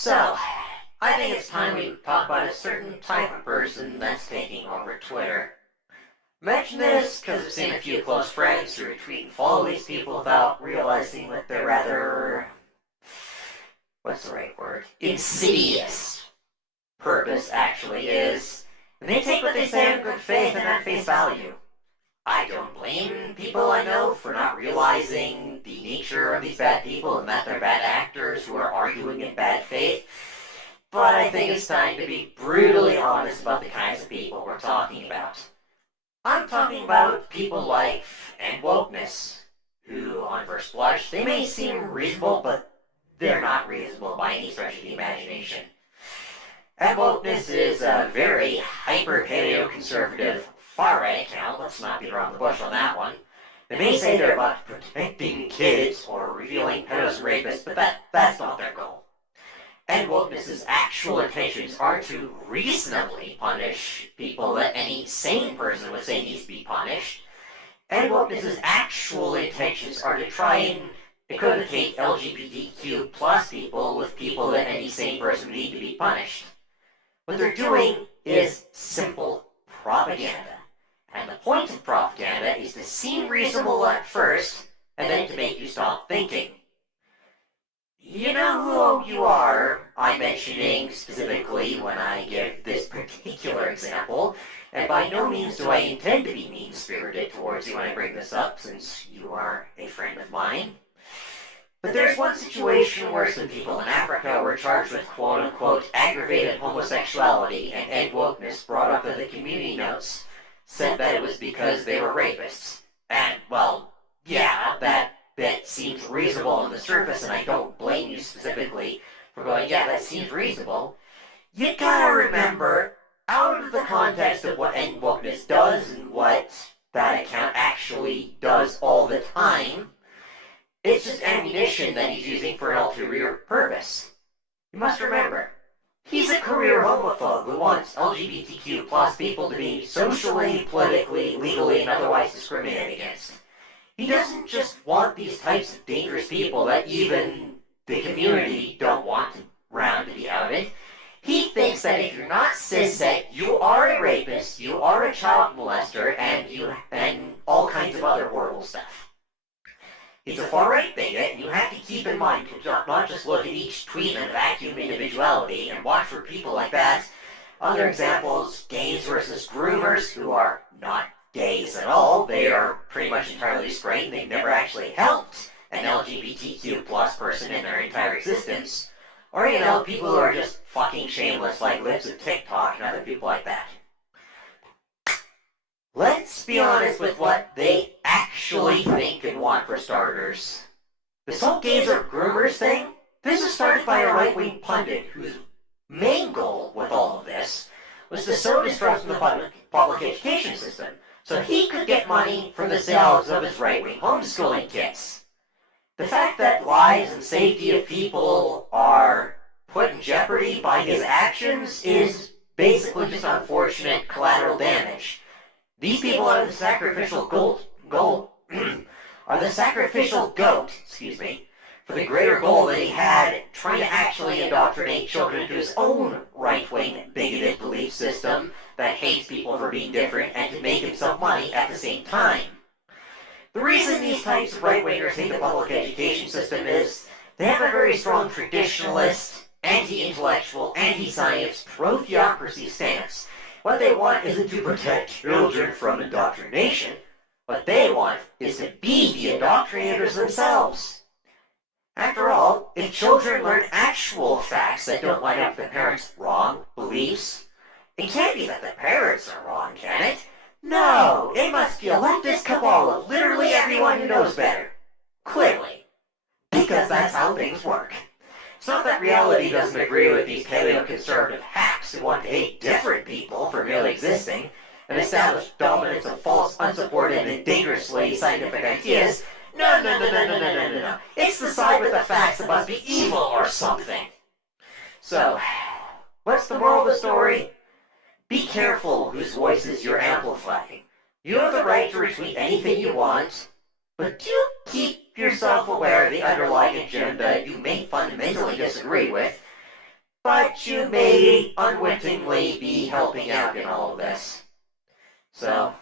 So, I think it's time we talk about a certain type of person that's taking over Twitter. Mention this because I've seen a few close friends who retweet and follow these people without realizing that they're rather, what's the right word? Insidious purpose actually is. And they take what they say in good faith and at face value. I don't blame people I know for not realizing the nature of these bad people and that they're bad actors who are arguing in bad faith. But I think it's time to be brutally honest about the kinds of people we're talking about. I'm talking about people like End Wokeness, who, on first blush, they may seem reasonable, but they're not reasonable by any stretch of the imagination. End Wokeness is a very hyper-paleo-conservative far-right account. Let's not beat around the bush on that one. They may say they're about protecting kids or revealing pedos and rapists, but that's not their goal. End Wokeness's actual intentions are to reasonably punish people that any sane person would say needs to be punished. End Wokeness's actual intentions are to try and equivocate LGBTQ plus people with people that any sane person would need to be punished. What they're doing is simple propaganda. And the point of propaganda is to seem reasonable at first, and then to make you stop thinking. You know who you are, I'm mentioning specifically when I give this particular example, and by no means do I intend to be mean-spirited towards you when I bring this up, since you are a friend of mine. But there's one situation where some people in Africa were charged with quote-unquote aggravated homosexuality, and End Wokeness brought up that the community notes said that it was because they were rapists. And, well, yeah, that bit seems reasonable on the surface, and I don't blame you specifically for going, yeah, that seems reasonable. You gotta remember, out of the context of what End Wokeness does and what that account actually does all the time, it's just ammunition that he's using for an ulterior purpose. You must remember, he's a career homophobe who wants LGBTQ plus people to be socially, politically, legally, and otherwise discriminated against. He doesn't just want these types of dangerous people that even the community don't want around to be outed. He thinks that if you're not cishet, you are a rapist, you are a child molester, and all kinds of other horrible stuff. He's a far-right bigot, and you have to keep in mind to not just look at each tweet in a vacuum of individuality and watch for people like that. Other examples, gays versus groomers, who are not gays at all. They are pretty much entirely straight, and they've never actually helped an LGBTQ plus person in their entire existence. Or, people who are just fucking shameless like Lips of TikTok and other people like that. Let's be honest with what they actually think and want for starters. This whole gays or groomers thing, this was started by a right-wing pundit whose main goal with all of this was to sow distrust in the public education system, so he could get money from the sales of his right-wing homeschooling kits. The fact that lives and safety of people are put in jeopardy by his actions is basically just unfortunate collateral damage. These people are the sacrificial goat, for the greater goal that he had trying to actually indoctrinate children into his own right-wing bigoted belief system that hates people for being different and to make himself money at the same time. The reason these types of right-wingers hate the public education system is they have a very strong traditionalist, anti-intellectual, anti-science, pro-theocracy stance. What they want isn't to protect children from indoctrination. What they want is to be the indoctrinators themselves. After all, if children learn actual facts that don't line up with their parents' wrong beliefs, it can't be that the parents are wrong, can it? No, it must be a leftist cabal of literally everyone who knows better. Clearly. Because that's how things work. It's not that reality doesn't agree with these paleo-conservative hacks who want to hate different people for merely existing and establish dominance of false, unsupported, and dangerously scientific ideas. No. It's the side with the facts that must be evil or something. So, what's the moral of the story? Be careful whose voices you're amplifying. You have the right to retweet anything you want, but do keep yourself aware of the underlying agenda you may fundamentally disagree with. but you may unwittingly be helping out in all of this. So,